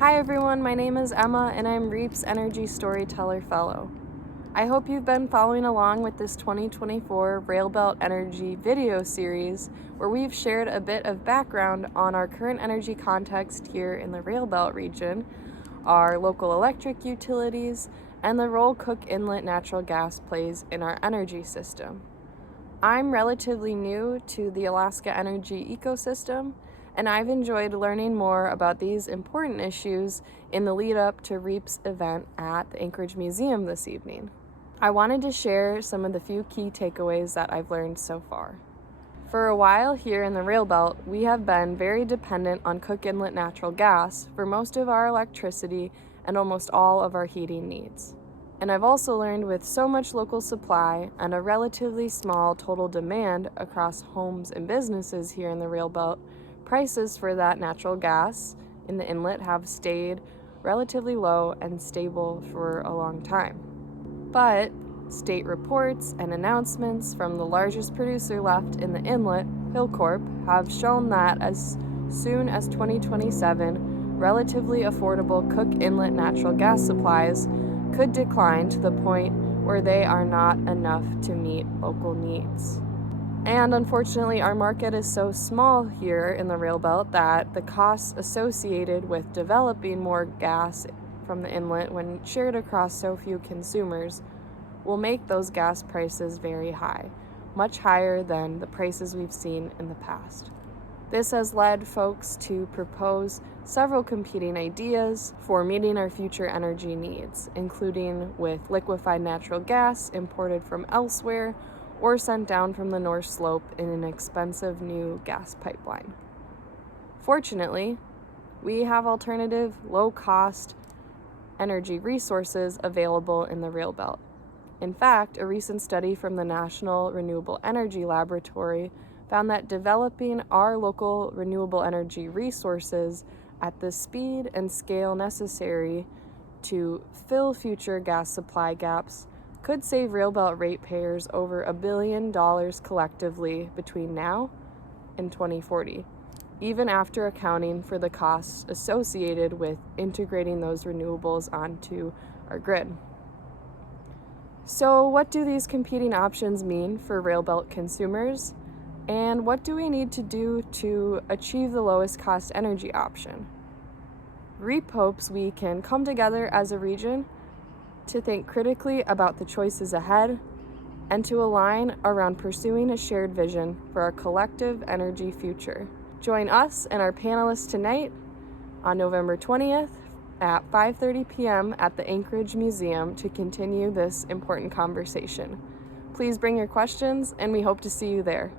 Hi everyone, my name is Emma and I'm REAP's Energy Storyteller Fellow. I hope you've been following along with this 2024 Railbelt Energy video series where we've shared a bit of background on our current energy context here in the Railbelt region, our local electric utilities, and the role Cook Inlet natural gas plays in our energy system. I'm relatively new to the Alaska energy ecosystem, and I've enjoyed learning more about these important issues in the lead up to REAP's event at the Anchorage Museum this evening. I wanted to share some of the few key takeaways that I've learned so far. For a while here in the Railbelt, we have been very dependent on Cook Inlet natural gas for most of our electricity and almost all of our heating needs. And I've also learned with so much local supply and a relatively small total demand across homes and businesses here in the Railbelt, prices for that natural gas in the inlet have stayed relatively low and stable for a long time. But state reports and announcements from the largest producer left in the inlet, Hilcorp, have shown that as soon as 2027, relatively affordable Cook Inlet natural gas supplies could decline to the point where they are not enough to meet local needs. And unfortunately, our market is so small here in the Railbelt that the costs associated with developing more gas from the inlet when shared across so few consumers will make those gas prices very high, much higher than the prices we've seen in the past. This has led folks to propose several competing ideas for meeting our future energy needs, including with liquefied natural gas imported from elsewhere or sent down from the North Slope in an expensive new gas pipeline. Fortunately, we have alternative, low-cost energy resources available in the Railbelt. In fact, a recent study from the National Renewable Energy Laboratory found that developing our local renewable energy resources at the speed and scale necessary to fill future gas supply gaps could save Railbelt ratepayers over $1 billion collectively between now and 2040, even after accounting for the costs associated with integrating those renewables onto our grid. So, what do these competing options mean for Railbelt consumers? And what do we need to do to achieve the lowest cost energy option? REAP hopes we can come together as a region to think critically about the choices ahead and to align around pursuing a shared vision for our collective energy future. Join us and our panelists tonight on November 20th at 5:30 p.m. at the Anchorage Museum to continue this important conversation. Please bring your questions, and we hope to see you there.